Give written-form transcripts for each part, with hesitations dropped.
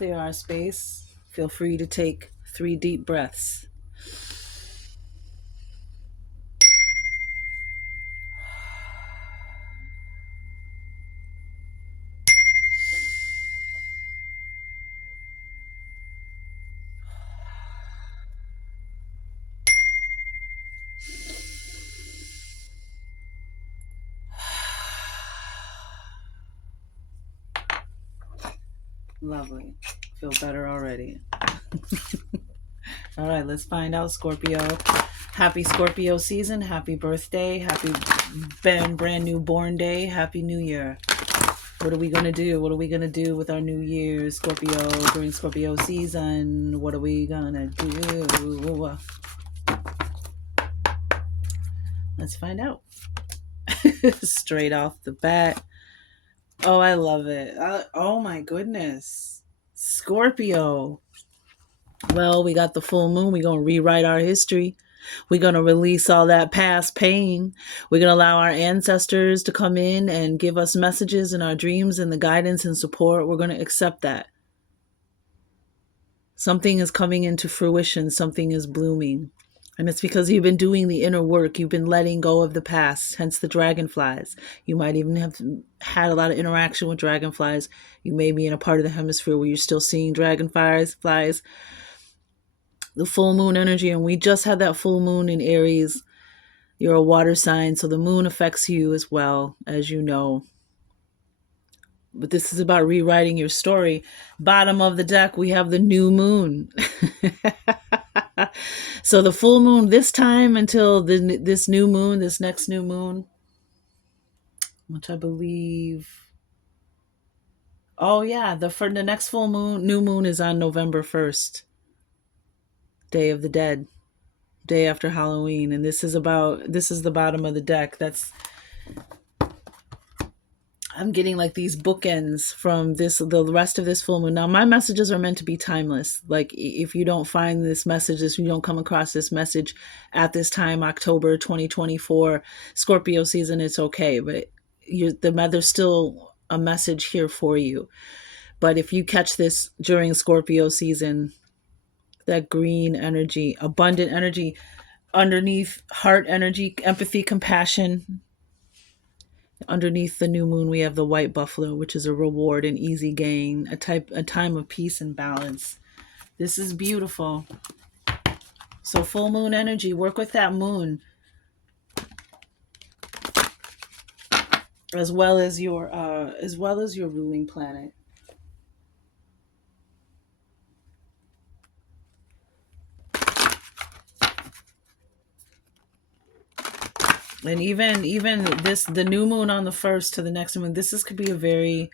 clear our space. Feel free to take 3 deep breaths. Lovely. Feel better already. All right, let's find out, Scorpio. Happy Scorpio season. Happy birthday. Happy brand new born day. Happy New Year. What are we going to do? What are we going to do with our New Year, Scorpio, during Scorpio season? What are we going to do? Let's find out. Straight off the bat. Oh, I love it. Oh my goodness. Scorpio. Well, we got the full moon. We're going to rewrite our history. We're going to release all that past pain. We're going to allow our ancestors to come in and give us messages in our dreams and the guidance and support. We're going to accept that. Something is coming into fruition. Something is blooming. And it's because you've been doing the inner work. You've been letting go of the past, hence the dragonflies. You might even have had a lot of interaction with dragonflies. You may be in a part of the hemisphere where you're still seeing dragonflies. The full moon energy, and we just had that full moon in Aries. You're a water sign, so the moon affects you as well, as you know. But this is about rewriting your story. Bottom of the deck, we have the new moon. So the full moon this time until this new moon, this next new moon, which I believe. Oh yeah, for the next full moon, new moon is on November 1st, Day of the Dead, day after Halloween, and this is the bottom of the deck. I'm getting like these bookends from the rest of this full moon. Now, my messages are meant to be timeless. Like, if you don't find this message, if you don't come across this message at this time, October 2024, Scorpio season, it's okay. But there's still a message here for you. But if you catch this during Scorpio season, that green energy, abundant energy, underneath heart energy, empathy, compassion. Underneath the new moon, we have the white buffalo, which is a reward and easy gain, a time of peace and balance. This is beautiful. So full moon energy, work with that moon, as well as your ruling planet. And even the new moon on the 1st to the next moon, could be a very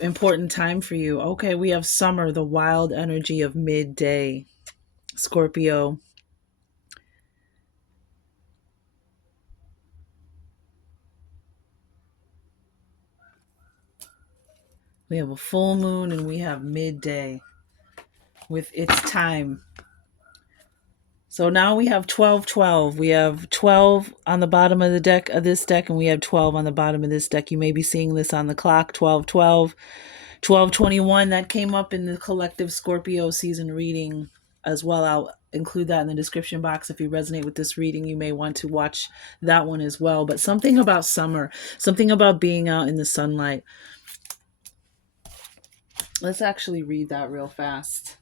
important time for you. Okay, we have summer, the wild energy of midday, Scorpio. We have a full moon and we have midday with its time. So now we have 12-12. We have 12 on the bottom of this deck, and we have 12 on the bottom of this deck. You may be seeing this on the clock, 12-12. 12-21, that came up in the collective Scorpio season reading as well. I'll include that in the description box. If you resonate with this reading, you may want to watch that one as well. But something about summer, something about being out in the sunlight. Let's actually read that real fast.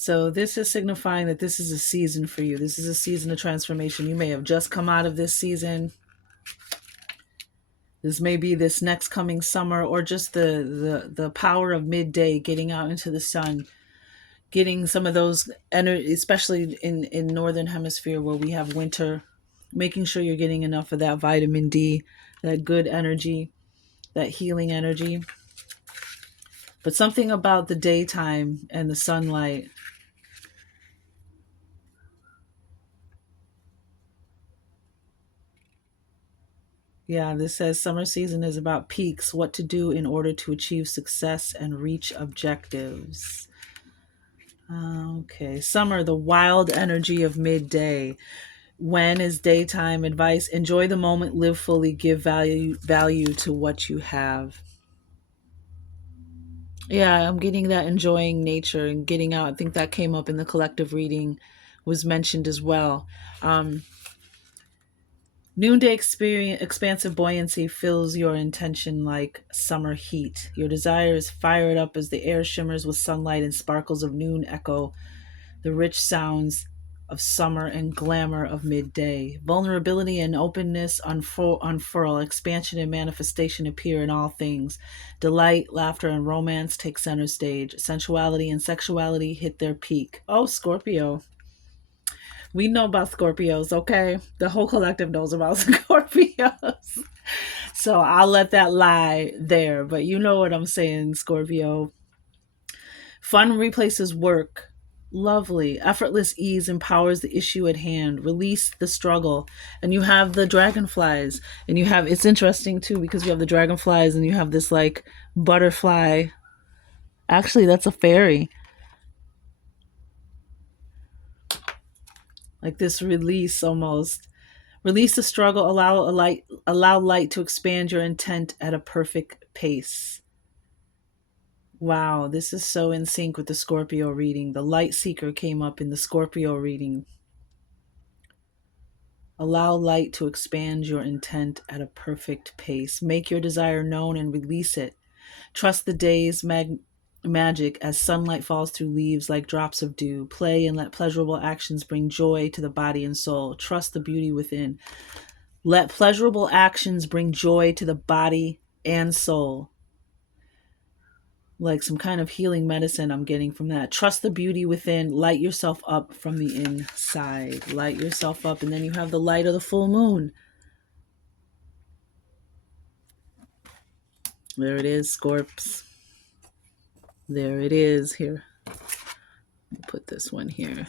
So this is signifying that this is a season for you. This is a season of transformation. You may have just come out of this season. This may be this next coming summer, or just the power of midday, getting out into the sun, getting some of those energy, especially in northern hemisphere where we have winter, making sure you're getting enough of that vitamin D, that good energy, that healing energy. But something about the daytime and the sunlight. Yeah, this says summer season is about peaks, what to do in order to achieve success and reach objectives. Okay, summer, the wild energy of midday. When is daytime advice? Enjoy the moment, live fully, give value to what you have. Yeah, I'm getting that enjoying nature and getting out. I think that came up in the collective reading, was mentioned as well. Um, Noonday experience, expansive buoyancy fills your intention like summer heat. Your desire is fired up as the air shimmers with sunlight and sparkles of noon echo the rich sounds of summer and glamour of midday. Vulnerability and openness unfurl, expansion and manifestation appear in all things. Delight, laughter, and romance take center stage. Sensuality and sexuality hit their peak. Oh, Scorpio. We know about Scorpios, okay? The whole collective knows about Scorpios. So I'll let that lie there. But you know what I'm saying, Scorpio. Fun replaces work. Lovely. Effortless ease empowers the issue at hand. Release the struggle. And you have the dragonflies. And you have, it's interesting too, because you have the dragonflies and you have this like butterfly. Actually, that's a fairy. Like this release almost. Release the struggle, allow light to expand your intent at a perfect pace. Wow, this is so in sync with the Scorpio reading. The light seeker came up in the Scorpio reading. Allow light to expand your intent at a perfect pace. Make your desire known and release it. Trust the day's magic as sunlight falls through leaves like drops of dew. Play and let pleasurable actions bring joy to the body and soul. Trust the beauty within. Let pleasurable actions bring joy to the body and soul. Like some kind of healing medicine I'm getting from that. Trust the beauty within. Light yourself up from the inside. Light yourself up. And then you have the light of the full moon. There it is, Scorps. There it is. Here. We'll put this one here.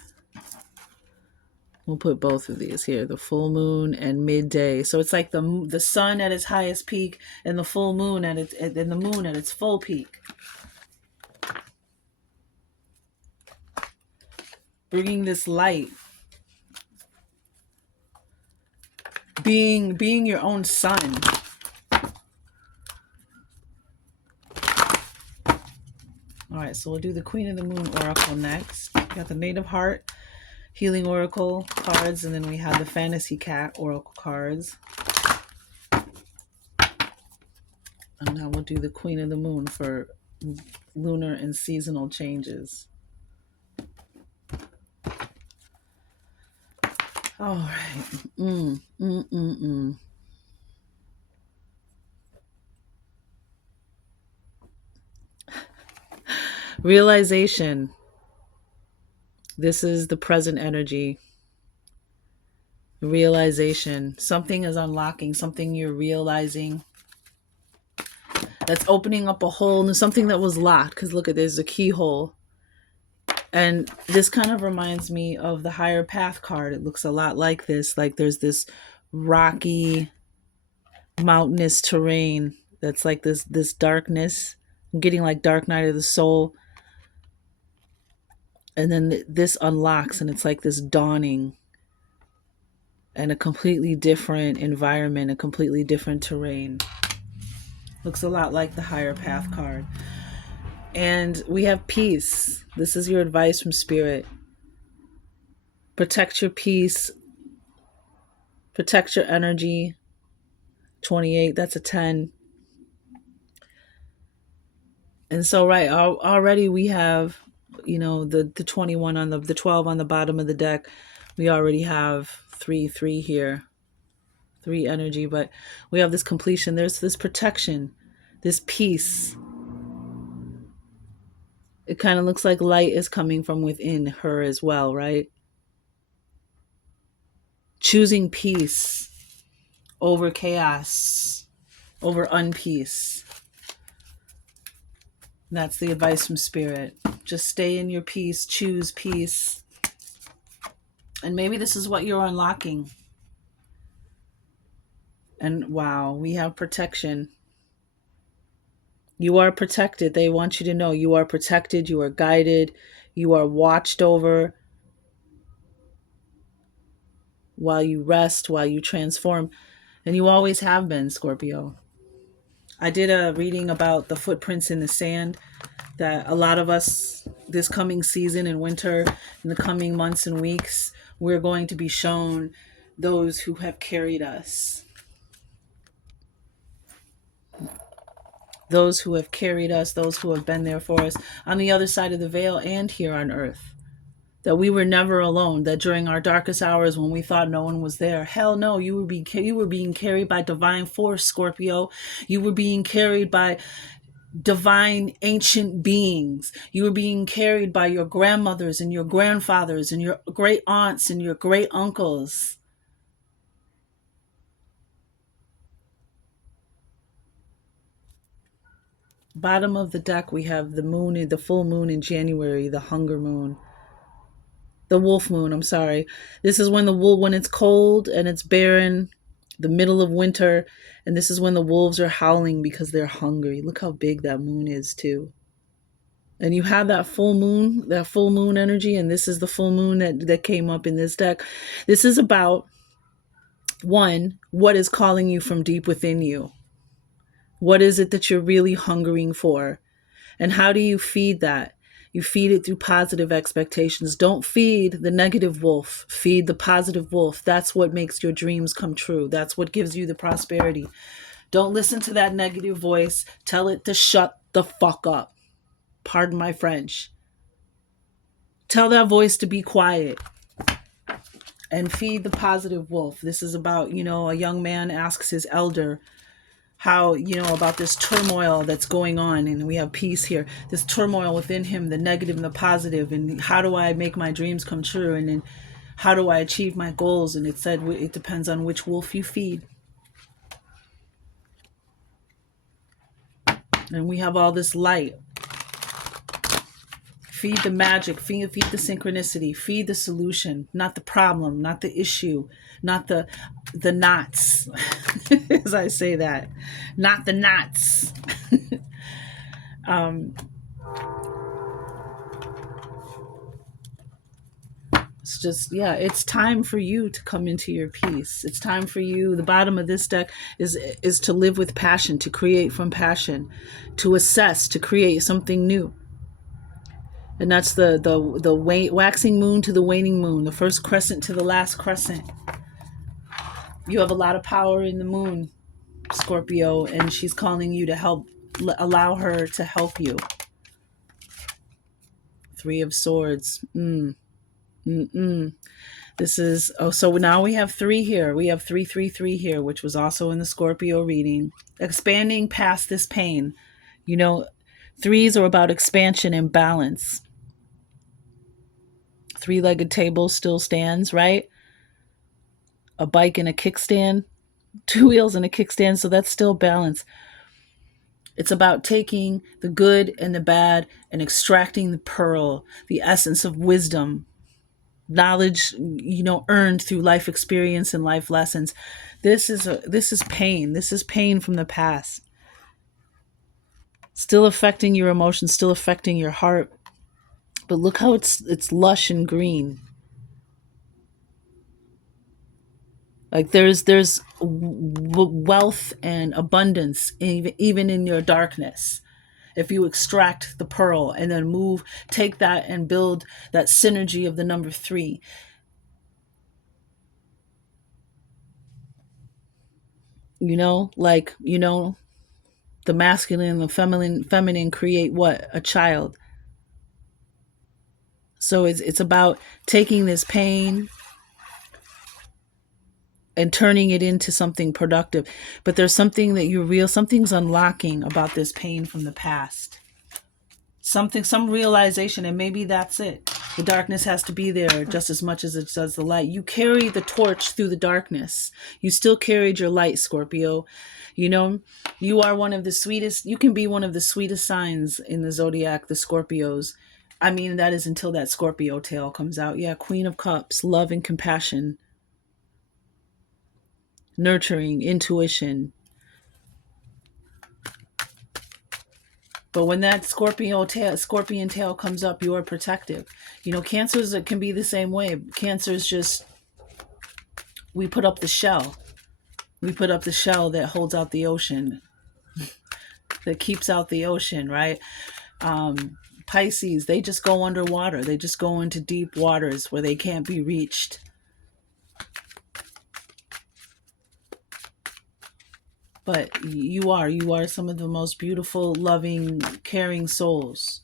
We'll put both of these here, the full moon and midday. So it's like the sun at its highest peak and the full moon and the moon at its full peak. Bringing this light, being your own sun. All right, so we'll do the Queen of the Moon Oracle next. We got the Native Heart Healing Oracle cards, and then we have the Fantasy Cat Oracle cards. And now we'll do the Queen of the Moon for lunar and seasonal changes. All right. Realization. This is the present energy. Realization. Something is unlocking, something you're realizing. That's opening up a hole and something that was locked. Because look at, there's a keyhole. And this kind of reminds me of the Higher Path card. It looks a lot like this. Like there's this rocky, mountainous terrain that's like this darkness. I'm getting like Dark Night of the Soul. And then this unlocks and it's like this dawning and a completely different environment, a completely different terrain. Looks a lot like the Higher Path card. And we have peace. This is your advice from Spirit. Protect your peace. Protect your energy. 28, that's a 10. And so, right, already we have, the 21 on the 12 on the bottom of the deck. We already have 3 here. 3 energy, but we have this completion. There's this protection, this peace. It kind of looks like light is coming from within her as well, right? Choosing peace over chaos, over unpeace. That's the advice from Spirit. Just stay in your peace, choose peace. And maybe this is what you're unlocking. And wow, we have protection. You are protected. They want you to know you are protected, you are guided, you are watched over while you rest, while you transform. And you always have been, Scorpio. I did a reading about the footprints in the sand that a lot of us this coming season in winter, in the coming months and weeks, we're going to be shown those who have carried us, those who have carried us, those who have been there for us on the other side of the veil and here on earth. That we were never alone, that during our darkest hours when we thought no one was there, hell no, you were being carried by divine force, Scorpio. You were being carried by divine ancient beings. You were being carried by your grandmothers and your grandfathers and your great aunts and your great uncles. Bottom of the deck, we have the moon, the full moon in January, the hunger moon, the wolf moon. I'm sorry. This is when the wolf, when it's cold and it's barren, the middle of winter, and this is when the wolves are howling because they're hungry. Look how big that moon is too. And you have that full moon energy, and this is the full moon that came up in this deck. This is about one, what is calling you from deep within you? What is it that you're really hungering for? And how do you feed that? You feed it through positive expectations. Don't feed the negative wolf. Feed the positive wolf. That's what makes your dreams come true. That's what gives you the prosperity. Don't listen to that negative voice. Tell it to shut the fuck up. Pardon my French. Tell that voice to be quiet and feed the positive wolf. This is about, a young man asks his elder how, about this turmoil that's going on, and we have peace here, this turmoil within him, the negative and the positive, and how do I make my dreams come true, and then how do I achieve my goals? And it said it depends on which wolf you feed. And we have all this light. Feed the magic, feed the synchronicity, feed the solution, not the problem, not the issue, not the knots, as I say that, not the knots. um, it's just, yeah, it's time for you to come into your peace. It's time for you. The bottom of this deck is to live with passion, to create from passion, to assess, to create something new. And that's the waxing moon to the waning moon, the first crescent to the last crescent. You have a lot of power in the moon, Scorpio, and she's calling you to help, allow her to help you. Three of Swords. This is, so now we have three here. We have 333 here, which was also in the Scorpio reading. Expanding past this pain. Threes are about expansion and balance. Three-legged table still stands, right? A bike and a kickstand, two wheels and a kickstand, so that's still balance. It's about taking the good and the bad and extracting the pearl, the essence of wisdom, knowledge, earned through life experience and life lessons. This is pain. This is pain from the past. Still affecting your emotions, still affecting your heart. But look how it's lush and green. Like there's wealth and abundance even in your darkness. If you extract the pearl and then take that and build that synergy of the number 3. The masculine and the feminine create what? A child. So it's about taking this pain and turning it into something productive. But there's something that something's unlocking about this pain from the past. Some realization, and maybe that's it. The darkness has to be there just as much as it does the light. You carry the torch through the darkness. You still carried your light, Scorpio. You are one of the sweetest. You can be one of the sweetest signs in the zodiac, the Scorpios. I mean, that is until that Scorpio tale comes out. Yeah, Queen of Cups, love and compassion. nurturing, intuition. But when that scorpion tail comes up, you are protective. Cancers, it can be the same way. Cancers just, we put up the shell. We put up the shell that holds out the ocean, that keeps out the ocean, right? Pisces, they just go underwater. They just go into deep waters where they can't be reached. But you are some of the most beautiful, loving, caring souls.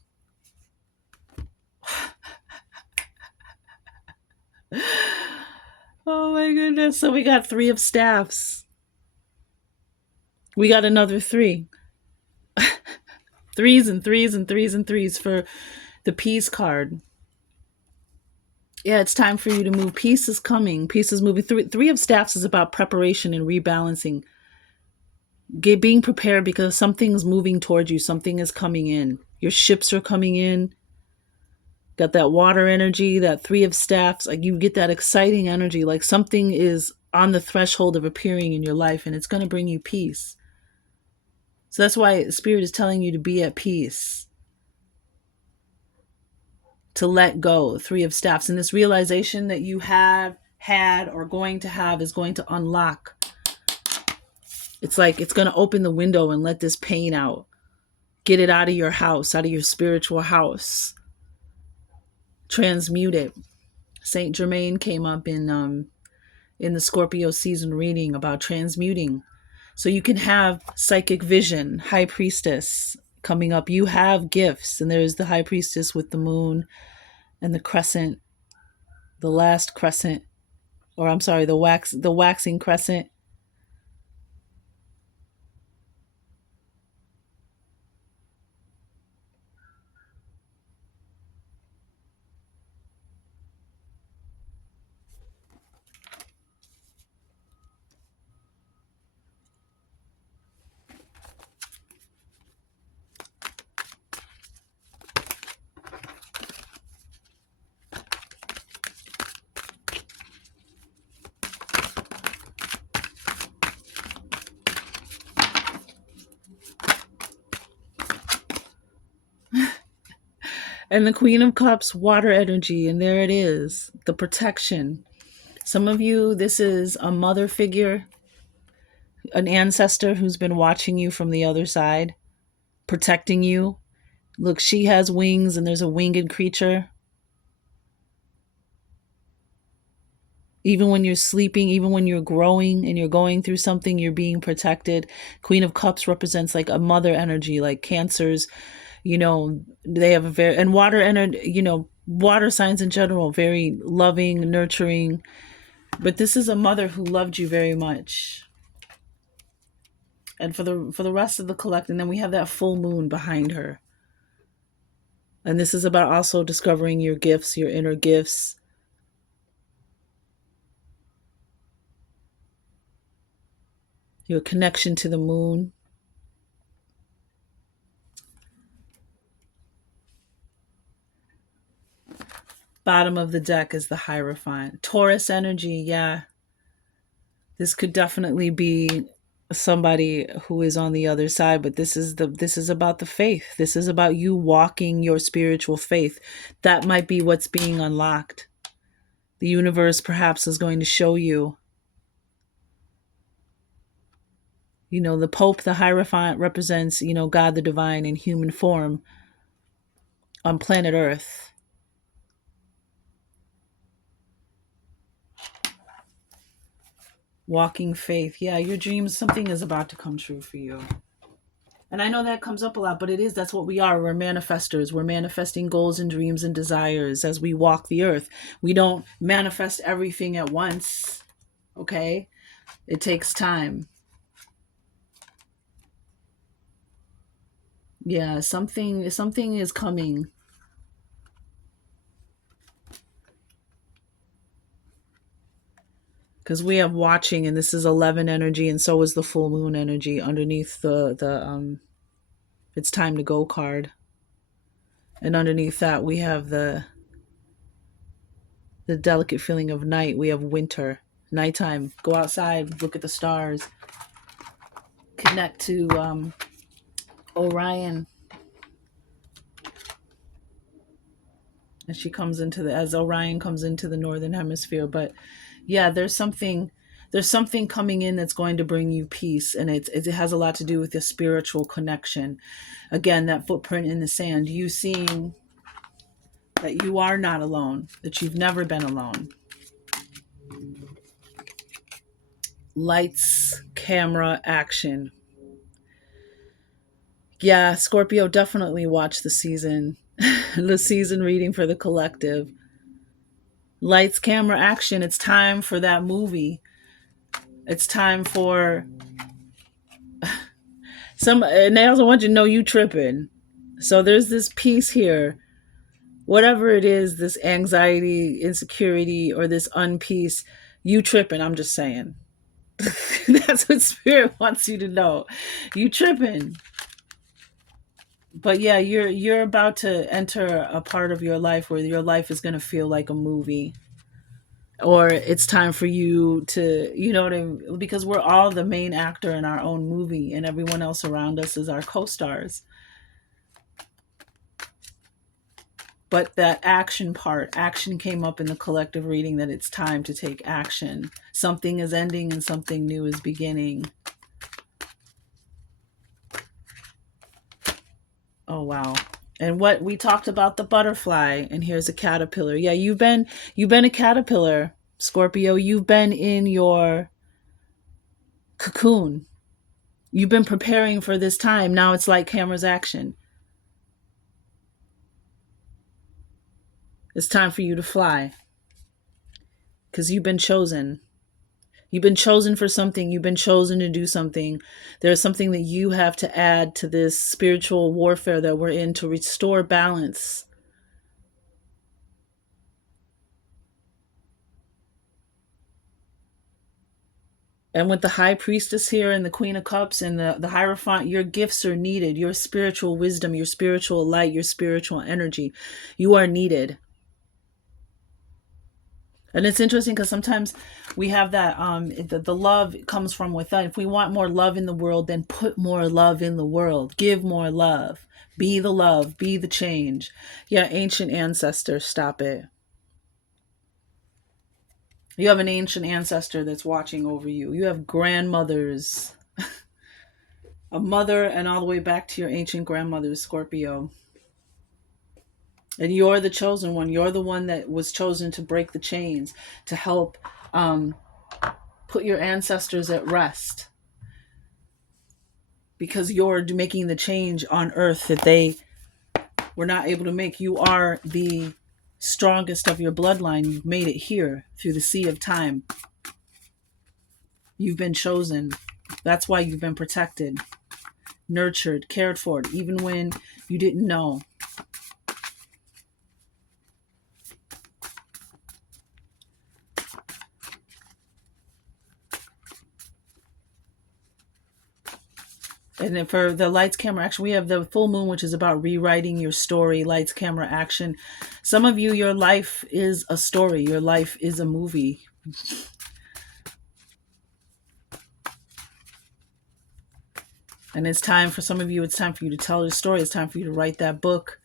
Oh my goodness. So we got 3 of staffs. We got another 3. Threes and threes and threes and threes for the peace card. Yeah, it's time for you to move. Peace is coming. Peace is moving. Three of staffs is about preparation and rebalancing. Being prepared because something's moving towards you. Something is coming in. Your ships are coming in. Got that water energy, that 3 of staffs. Like, you get that exciting energy. Like something is on the threshold of appearing in your life, and it's going to bring you peace. So that's why Spirit is telling you to be at peace, to let go. 3 of staffs. And this realization that you have had or going to have is going to unlock. It's like it's going to open the window and let this pain out. Get it out of your house, out of your spiritual house. Transmute it. Saint Germain came up in the Scorpio season reading about transmuting. So you can have psychic vision, high priestess coming up. You have gifts, and there's the high priestess with the moon and the crescent, the last crescent, or I'm sorry, the waxing crescent. And the Queen of Cups, water energy, and there it is, the protection. Some of you, this is a mother figure, an ancestor who's been watching you from the other side, protecting you. Look, she has wings, and there's a winged creature. Even when you're sleeping, even when you're growing and you're going through something, you're being protected. Queen of Cups represents like a mother energy, like Cancers. They have a very, and water energy, water signs in general, very loving, nurturing. But this is a mother who loved you very much. And for the rest of the collect, and then we have that full moon behind her. And this is about also discovering your gifts, your inner gifts. Your connection to the moon. Bottom of the deck is the Hierophant. Taurus energy, yeah. This could definitely be somebody who is on the other side, but this is about the faith. This is about you walking your spiritual faith. That might be what's being unlocked. The universe perhaps is going to show you. The Pope, the Hierophant, represents, God the divine in human form on planet Earth. Walking faith. Yeah, your dreams, something is about to come true for you. And I know that comes up a lot, but that's what we are. We're manifestors. We're manifesting goals and dreams and desires as we walk the earth. We don't manifest everything at once, okay? It takes time. Yeah, something is coming. Because we have watching, and this is 11 energy, and so is the full moon energy underneath the it's time to go card. And underneath that we have the delicate feeling of night. We have winter. Nighttime. Go outside, look at the stars, connect to Orion. And she comes into the as Orion comes into the northern hemisphere. But yeah, there's something coming in that's going to bring you peace, and it has a lot to do with your spiritual connection. Again, that footprint in the sand, you seeing that you are not alone, that you've never been alone. Lights, camera, action. Yeah, Scorpio, definitely watch the season. The season reading for the collective. Lights, camera, action. It's time for that movie. It's time for some, and they also want you to know you tripping. So there's this piece here. Whatever it is, this anxiety, insecurity, or this unpeace, you tripping. I'm just saying. That's what spirit wants you to know. You tripping. But yeah, you're about to enter a part of your life where your life is going to feel like a movie, or it's time for you to, you know what I mean? Because we're all the main actor in our own movie, and everyone else around us is our co-stars. But that action came up in the collective reading, that it's time to take action. Something is ending and something new is beginning. Oh wow. And what we talked about, the butterfly, and here's a caterpillar. Yeah, you've been a caterpillar, Scorpio. You've been in your cocoon. You've been preparing for this time. Now it's like camera's action. It's time for you to fly, because you've been chosen. You've been chosen for something. You've been chosen to do something. There's something that you have to add to this spiritual warfare that we're in, to restore balance. And with the high priestess here and the queen of cups and the hierophant, your gifts are needed. Your spiritual wisdom, your spiritual light, your spiritual energy, you are needed. And it's interesting because sometimes we have that the love comes from within. If we want more love in the world, then put more love in the world. Give more love. Be the love. Be the change. Yeah, ancient ancestor, stop it. You have an ancient ancestor that's watching over you. You have grandmothers, a mother, and all the way back to your ancient grandmother, Scorpio. And you're the chosen one. You're the one that was chosen to break the chains, to help put your ancestors at rest, because you're making the change on earth that they were not able to make. You are the strongest of your bloodline. You've made it here through the sea of time. You've been chosen. That's why you've been protected, nurtured, cared for, even when you didn't know. And then for the lights, camera, action, we have the full moon, which is about rewriting your story. Lights, camera, action. Some of you, your life is a story. Your life is a movie. And it's time for some of you, it's time for you to tell your story. It's time for you to write that book,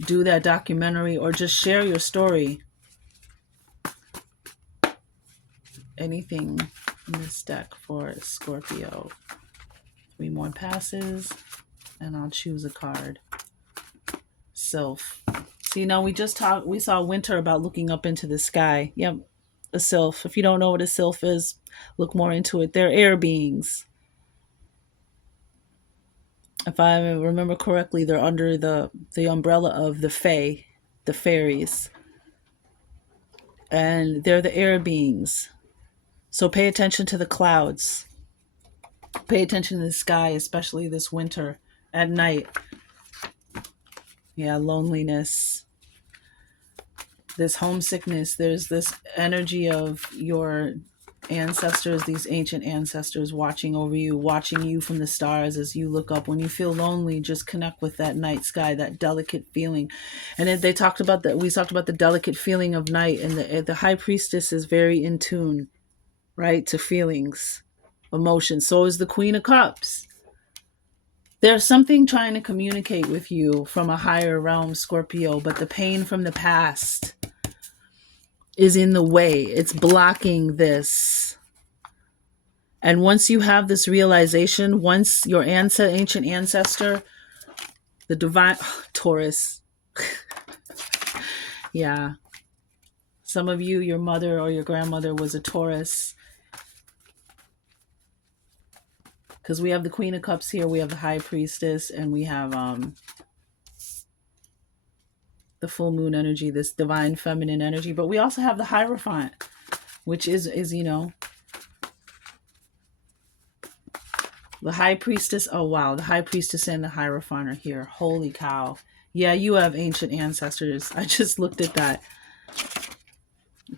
do that documentary, or just share your story. Anything in this deck for Scorpio. 3 more passes, and I'll choose a card. Sylph. See, now we saw Winter about looking up into the sky. Yep, a sylph. If you don't know what a sylph is, look more into it. They're air beings. If I remember correctly, they're under the umbrella of the Fae, the fairies. And they're the air beings. So pay attention to the clouds. Pay attention to the sky, especially this winter at night. Yeah, loneliness. This homesickness. There's this energy of your ancestors, these ancient ancestors watching over you, watching you from the stars as you look up. When you feel lonely, just connect with that night sky, that delicate feeling. And they talked about that. We talked about the delicate feeling of night, and the high priestess is very in tune. right? To feelings, emotions. So is the Queen of Cups. There's something trying to communicate with you from a higher realm, Scorpio, but the pain from the past is in the way. It's blocking this. And once you have this realization, once your ancient ancestor, the divine Taurus, yeah, some of you, your mother or your grandmother was a Taurus, because we have the Queen of Cups here, we have the High Priestess, and we have the full moon energy, this divine feminine energy. But we also have the Hierophant, which is the High Priestess. Oh wow, the High Priestess and the Hierophant are here. Holy cow! Yeah, you have ancient ancestors. I just looked at that.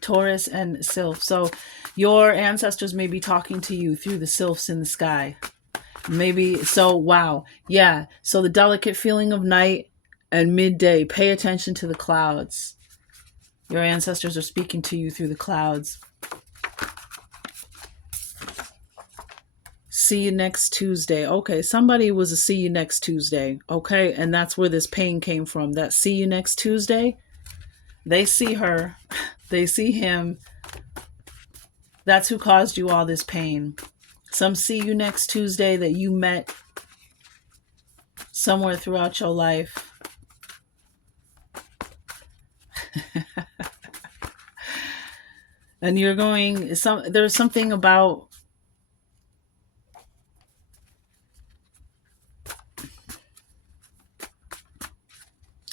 Taurus and Sylph. So your ancestors may be talking to you through the sylphs in the sky. Maybe so. Wow. Yeah. So the delicate feeling of night and midday. Pay attention to the clouds. Your ancestors are speaking to you through the clouds. See you next Tuesday. Okay, somebody was a see you next Tuesday. Okay, and that's where this pain came from. That see you next Tuesday. They see her, they see him. That's who caused you all this pain. Some see you next Tuesday that you met somewhere throughout your life. And you're going, there's something about,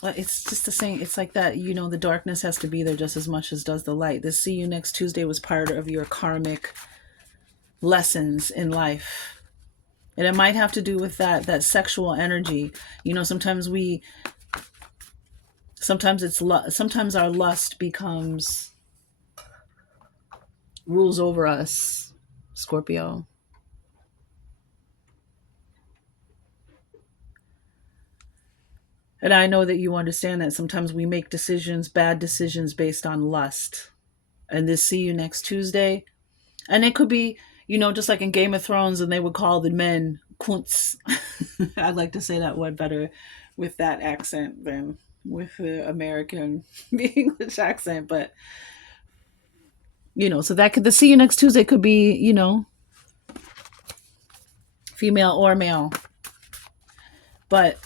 it's just the same. It's like that, the darkness has to be there just as much as does the light. This see you next Tuesday was part of your karmic lessons in life. And it might have to do with that sexual energy. Sometimes sometimes our lust becomes rules over us, Scorpio. And I know that you understand that sometimes we make bad decisions based on lust. And this see you next Tuesday. And it could be, just like in Game of Thrones, and they would call the men kunts. I'd like to say that word better with that accent than with the American, the English accent. But, so the see you next Tuesday could be, female or male. But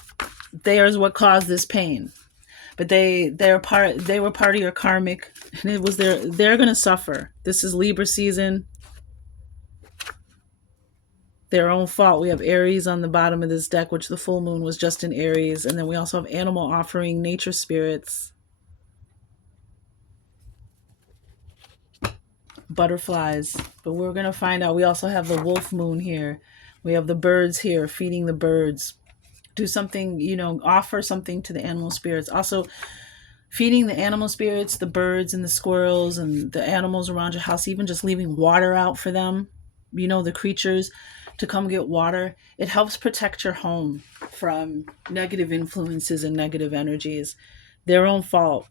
there's what caused this pain. But they were part of your karmic, and it was they're gonna suffer. This is Libra season. Their own fault. We have Aries on the bottom of this deck, which the full moon was just in Aries, and then we also have animal offering, nature spirits, butterflies. But we're gonna find out. We also have the wolf moon here. We have the birds here, feeding the birds. Do something, offer something to the animal spirits. Also, feeding the animal spirits, the birds and the squirrels and the animals around your house, even just leaving water out for them, the creatures to come get water. It helps protect your home from negative influences and negative energies. Their own fault.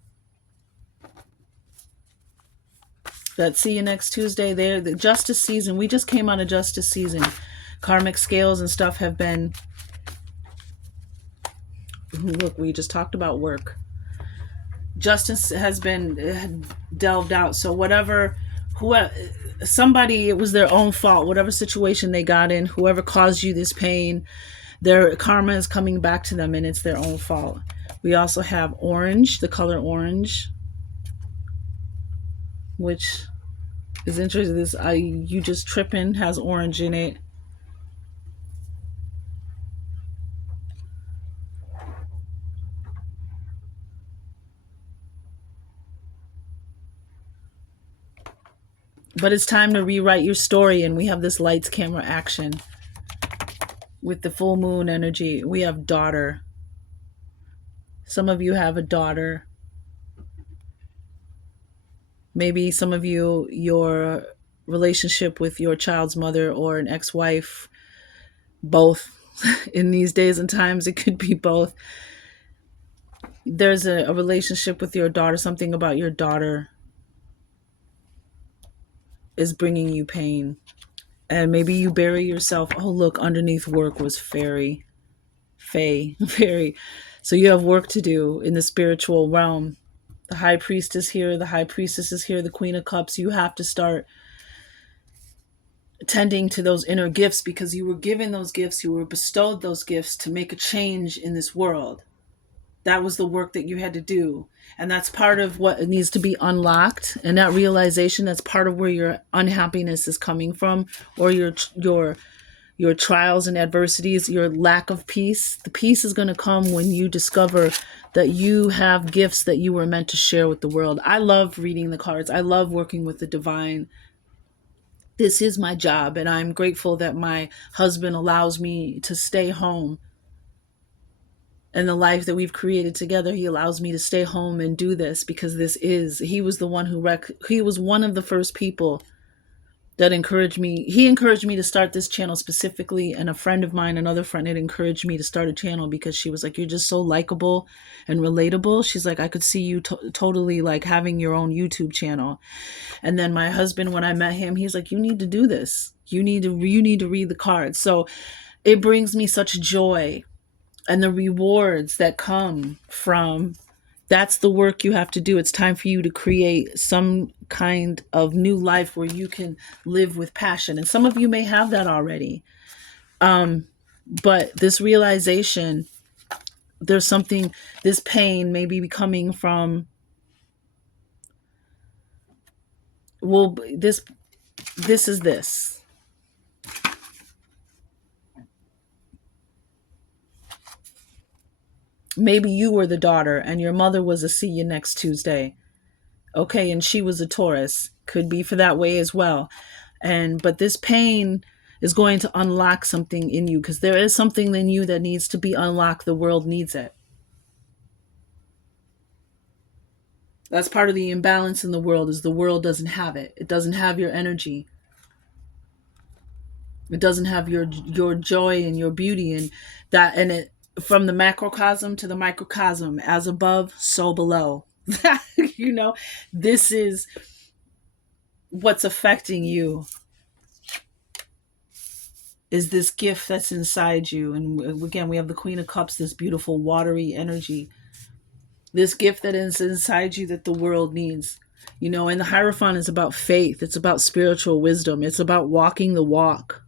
That see you next Tuesday there. The justice season. We just came out of justice season. Karmic scales and stuff have been. Look, we just talked about work. Justice has been delved out. So somebody, it was their own fault. Whatever situation they got in, whoever caused you this pain, their karma is coming back to them, and it's their own fault. We also have orange, the color orange, which is interesting. This you just tripping has orange in it. But it's time to rewrite your story, and we have this lights, camera, action. With the full moon energy, we have daughter. Some of you have a daughter. Maybe some of you, your relationship with your child's mother or an ex-wife, both. In these days and times, it could be both. There's a relationship with your daughter, something about your daughter. is bringing you pain. And maybe you bury yourself. Oh, look, underneath work was fairy, fairy. So you have work to do in the spiritual realm. The high priest is here, the high priestess is here, the queen of cups. You have to start tending to those inner gifts because you were given those gifts, you were bestowed those gifts to make a change in this world. That was the work that you had to do. And that's part of what needs to be unlocked. And that realization, that's part of where your unhappiness is coming from, or your trials and adversities, your lack of peace. The peace is going to come when you discover that you have gifts that you were meant to share with the world. I love reading the cards. I love working with the divine. This is my job, and I'm grateful that my husband allows me to stay home. And the life that we've created together, he allows me to stay home and do this because he was the one he was one of the first people that encouraged me. He encouraged me to start this channel specifically. And a friend of mine, another friend, had encouraged me to start a channel because she was like, you're just so likable and relatable. She's like, I could see you totally like having your own YouTube channel. And then my husband, when I met him, he's like, you need to do this. You need to read the cards. So it brings me such joy, and the rewards that come from that's the work you have to do. It's time for you to create some kind of new life where you can live with passion. And some of you may have that already. But this realization, there's something, this pain may be coming from, well, this is this. Maybe you were the daughter and your mother was a see you next Tuesday. Okay, and she was a Taurus. Could be for that way as well. But this pain is going to unlock something in you because there is something in you that needs to be unlocked. The world needs it. That's part of the imbalance in the world, is the world doesn't have it. It doesn't have your energy. It doesn't have your joy and your beauty, and that, and it, from the macrocosm to the microcosm, as above, so below. You know, this is what's affecting you, is this gift that's inside you. And again, we have the Queen of Cups, this beautiful watery energy, this gift that is inside you that the world needs. You know, and the Hierophant is about faith. It's about spiritual wisdom. It's about walking the walk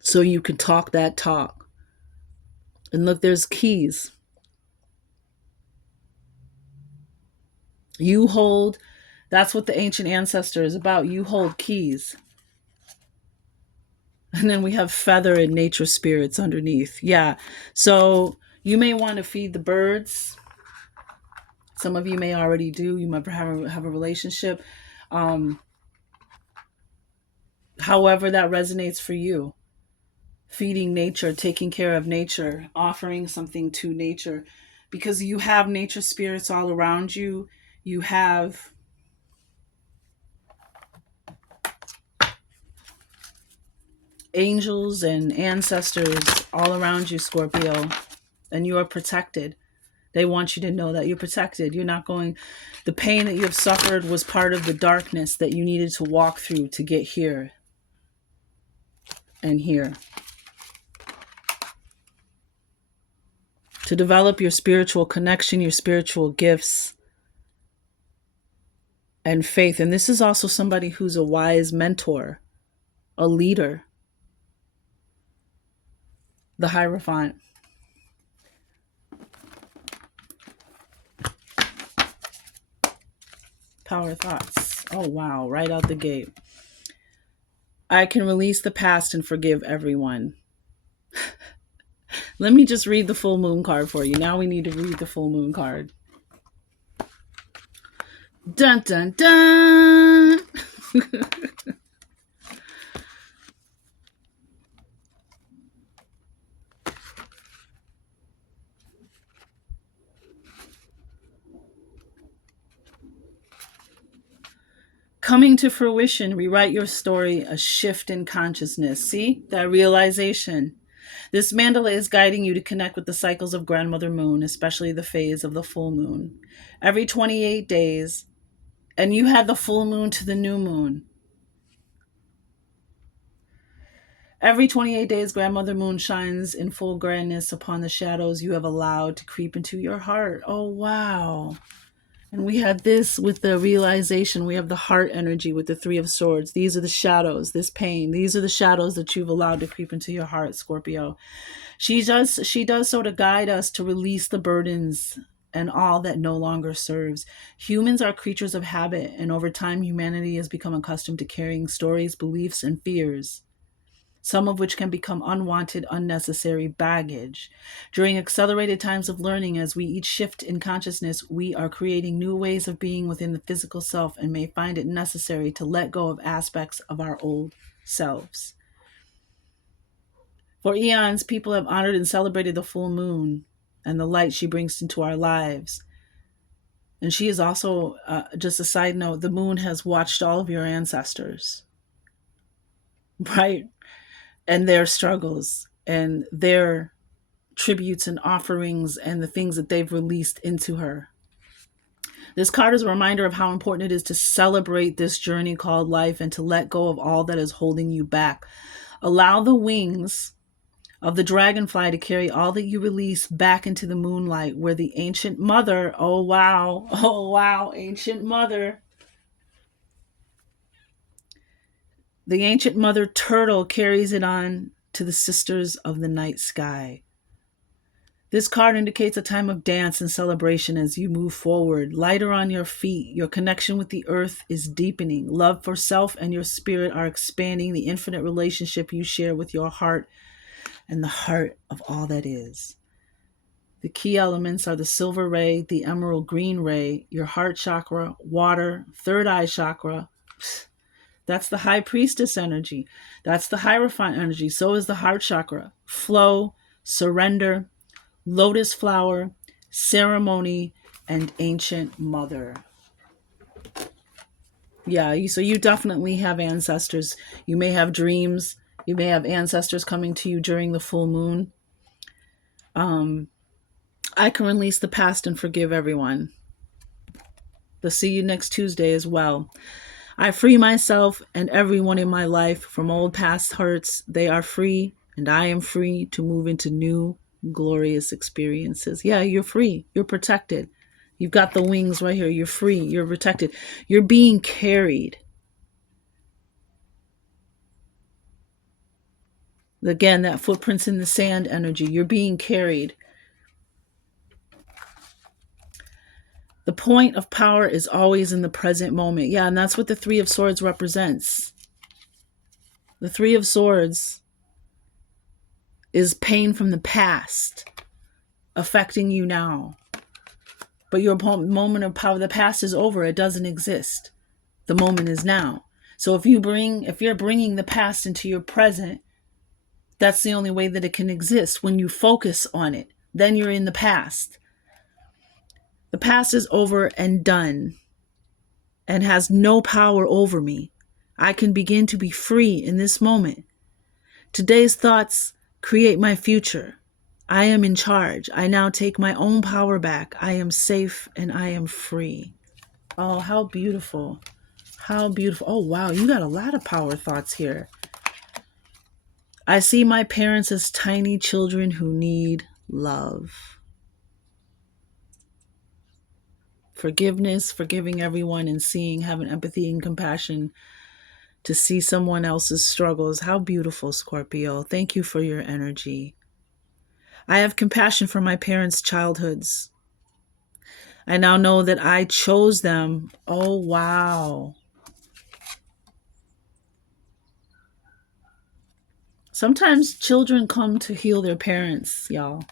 so you can talk that talk. And look, there's keys. You hold, that's what the ancient ancestor is about. You hold keys. And then we have feather and nature spirits underneath. Yeah. So you may want to feed the birds. Some of you may already do. You might have a relationship. However that resonates for you. Feeding nature, taking care of nature, offering something to nature. Because you have nature spirits all around you. You have angels and ancestors all around you, Scorpio. And you are protected. They want you to know that you're protected. You're not going, the pain that you have suffered was part of the darkness that you needed to walk through to get here and here. To develop your spiritual connection, your spiritual gifts and faith. And this is also somebody who's a wise mentor, a leader. The Hierophant. Power thoughts. Oh, wow. Right out the gate. I can release the past and forgive everyone. Let me just read the full moon card for you. Now we need to read the full moon card. Dun, dun, dun. Coming to fruition, rewrite your story, a shift in consciousness. See, that realization. This mandala is guiding you to connect with the cycles of Grandmother Moon, especially the phase of the full moon. Every 28 days, And you had the full moon to the new moon. Every 28 days, Grandmother Moon shines in full grandness upon the shadows you have allowed to creep into your heart. Oh, wow. And we had this with the realization. We have the heart energy with the Three of Swords. These are the shadows, this pain. These are the shadows that you've allowed to creep into your heart, Scorpio. She does so to guide us to release the burdens and all that no longer serves. Humans are creatures of habit, and over time humanity has become accustomed to carrying stories, beliefs, and fears, some of which can become unwanted, unnecessary baggage. During accelerated times of learning, as we each shift in consciousness, we are creating new ways of being within the physical self and may find it necessary to let go of aspects of our old selves. For eons, people have honored and celebrated the full moon and the light she brings into our lives. And she is also, just a side note, the moon has watched all of your ancestors, right? And their struggles and their tributes and offerings and the things that they've released into her. This card is a reminder of how important it is to celebrate this journey called life and to let go of all that is holding you back. Allow the wings of the dragonfly to carry all that you release back into the moonlight where the ancient mother, oh wow, ancient mother, the ancient mother turtle carries it on to the sisters of the night sky. This card indicates a time of dance and celebration as you move forward. Lighter on your feet, your connection with the earth is deepening. Love for self and your spirit are expanding the infinite relationship you share with your heart and the heart of all that is. The key elements are the silver ray, the emerald green ray, your heart chakra, water, third eye chakra. That's the high priestess energy. That's the Hierophant energy. So is the heart chakra. Flow, surrender, lotus flower, ceremony, and ancient mother. Yeah, so you definitely have ancestors. You may have dreams. You may have ancestors coming to you during the full moon. I can release the past and forgive everyone. They'll see you next Tuesday as well. I free myself and everyone in my life from old past hurts. They are free, and I am free to move into new, glorious experiences. Yeah, you're free. You're protected. You've got the wings right here. You're free. You're protected. You're being carried. Again, that footprints in the sand energy. You're being carried. The point of power is always in the present moment. Yeah, and that's what the Three of Swords represents. The Three of Swords is pain from the past affecting you now. But your moment of power, the past is over. It doesn't exist. The moment is now. So if you're bringing the past into your present, that's the only way that it can exist. When you focus on it, then you're in the past. The past is over and done and has no power over me. I can begin to be free in this moment. Today's thoughts create my future. I am in charge. I now take my own power back. I am safe and I am free. Oh, how beautiful. How beautiful. Oh, wow. You got a lot of power thoughts here. I see my parents as tiny children who need love. Forgiveness, forgiving everyone and having empathy and compassion to see someone else's struggles. How beautiful, Scorpio. Thank you for your energy. I have compassion for my parents' childhoods. I now know that I chose them. Oh, wow. Sometimes children come to heal their parents, y'all.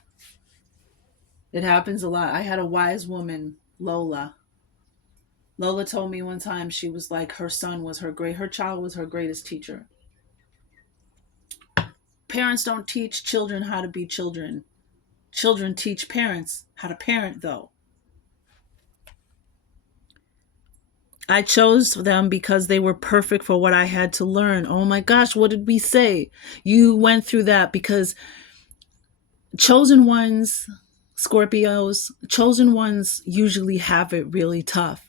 It happens a lot. I had a wise woman, Lola. Lola told me one time she was like her child was her greatest teacher. Parents don't teach children how to be children. Children teach parents how to parent, though. I chose them because they were perfect for what I had to learn. Oh my gosh, what did we say? You went through that because chosen ones, Scorpios, chosen ones usually have it really tough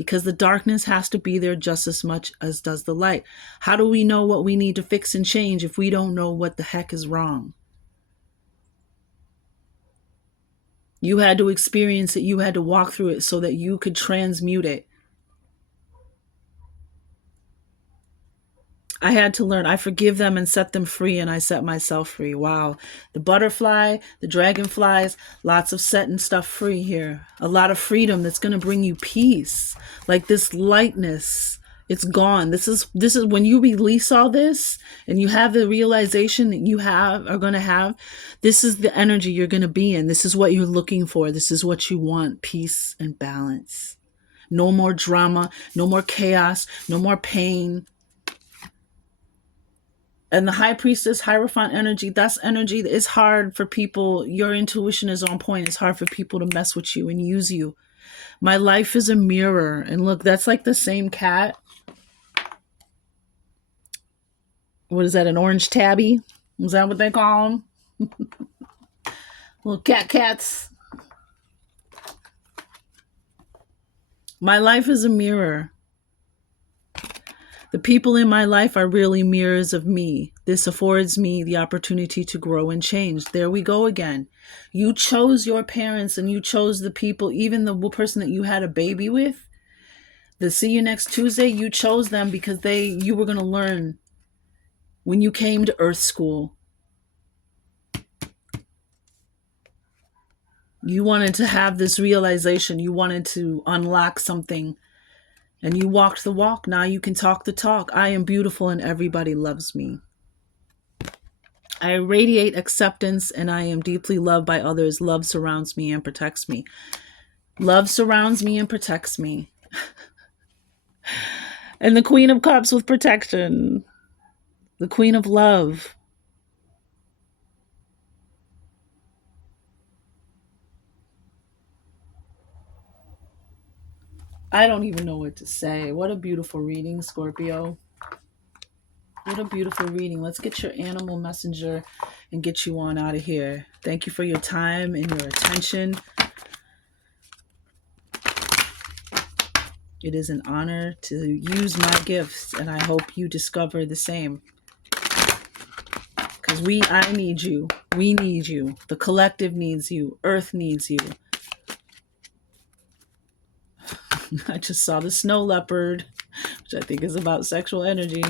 because the darkness has to be there just as much as does the light. How do we know what we need to fix and change if we don't know what the heck is wrong? You had to experience it. You had to walk through it so that you could transmute it. I had to learn. I forgive them and set them free, and I set myself free. Wow. The butterfly, the dragonflies, lots of setting stuff free here. A lot of freedom that's going to bring you peace. Like this lightness, it's gone. This is when you release all this and you have the realization that you are going to have, this is the energy you're going to be in. This is what you're looking for. This is what you want, peace and balance. No more drama, no more chaos, no more pain. And the high priestess, Hierophant energy, that's energy that is hard for people. Your intuition is on point. It's hard for people to mess with you and use you. My life is a mirror. And look, that's like the same cat. What is that, an orange tabby? Is that what they call them? Little cats. My life is a mirror. The people in my life are really mirrors of me. This affords me the opportunity to grow and change. There we go again. You chose your parents and you chose the people, even the person that you had a baby with. The See You Next Tuesday, you chose them because you were going to learn when you came to Earth School. You wanted to have this realization. You wanted to unlock something. And you walked the walk. Now you can talk the talk. I am beautiful and everybody loves me. I radiate acceptance and I am deeply loved by others. Love surrounds me and protects me. Love surrounds me and protects me. And the Queen of Cups with protection. The Queen of Love. I don't even know what to say. What a beautiful reading, Scorpio. What a beautiful reading. Let's get your animal messenger and get you on out of here. Thank you for your time and your attention. It is an honor to use my gifts, and I hope you discover the same. Because I need you. We need you. The collective needs you. Earth needs you. I just saw the snow leopard, which I think is about sexual energy.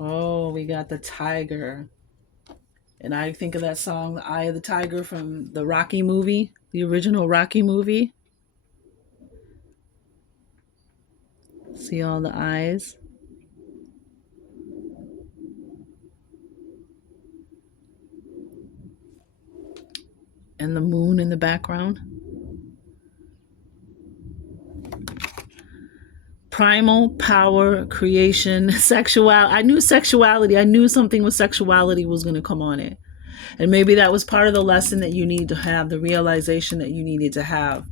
Oh, we got the tiger. And I think of that song, The Eye of the Tiger, from the Rocky movie, the original Rocky movie. See all the eyes? And the moon in the background. Primal power, creation, sexuality. I knew sexuality. I knew something with sexuality was going to come on it. And maybe that was part of the lesson that you need to have, the realization that you needed to have.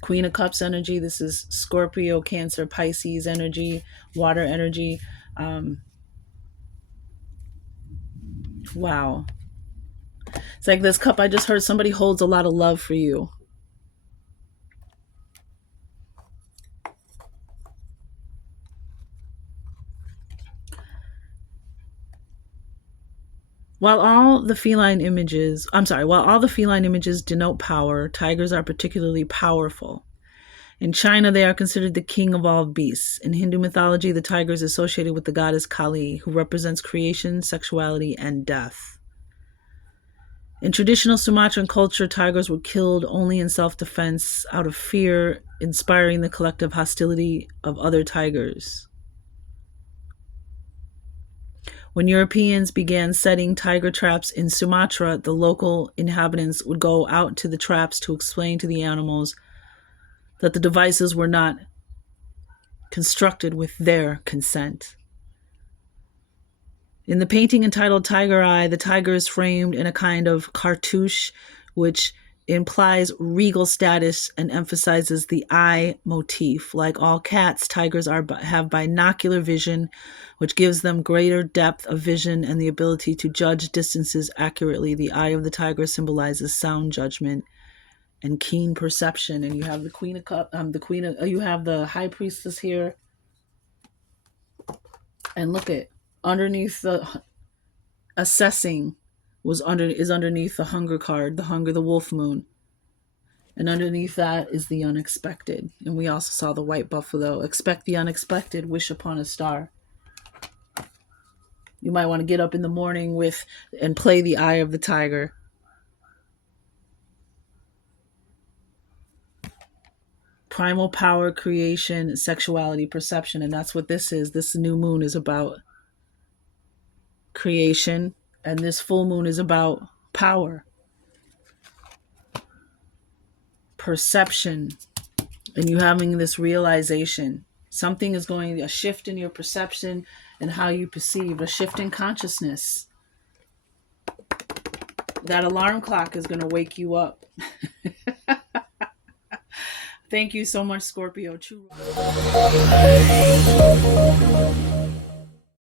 Queen of Cups energy. This is Scorpio, Cancer, Pisces energy, water energy. Wow. It's like this cup. I just heard somebody holds a lot of love for you. While all the feline images denote power, tigers are particularly powerful. In China, they are considered the king of all beasts. In Hindu mythology, the tiger is associated with the goddess Kali, who represents creation, sexuality, and death. In traditional Sumatran culture, tigers were killed only in self-defense out of fear, inspiring the collective hostility of other tigers. When Europeans began setting tiger traps in Sumatra, the local inhabitants would go out to the traps to explain to the animals that the devices were not constructed with their consent. In the painting entitled Tiger Eye, the tiger is framed in a kind of cartouche, which implies regal status and emphasizes the eye motif. Like all cats, tigers have binocular vision, which gives them greater depth of vision and the ability to judge distances accurately. The eye of the tiger symbolizes sound judgment and keen perception. And you have the Queen of Cup, you have the High Priestess here. And look at underneath the assessing is underneath the Hunger card, the Wolf Moon. And underneath that is the unexpected. And we also saw the white buffalo. Expect the unexpected, wish upon a star. You might want to get up in the morning and play the eye of the tiger. Primal power, creation, sexuality, perception. And that's what this is. This new moon is about creation. And this full moon is about power, perception, and you having this realization. Something is going, a shift in your perception and how you perceive, a shift in consciousness. That alarm clock is going to wake you up. Thank you so much, Scorpio. True.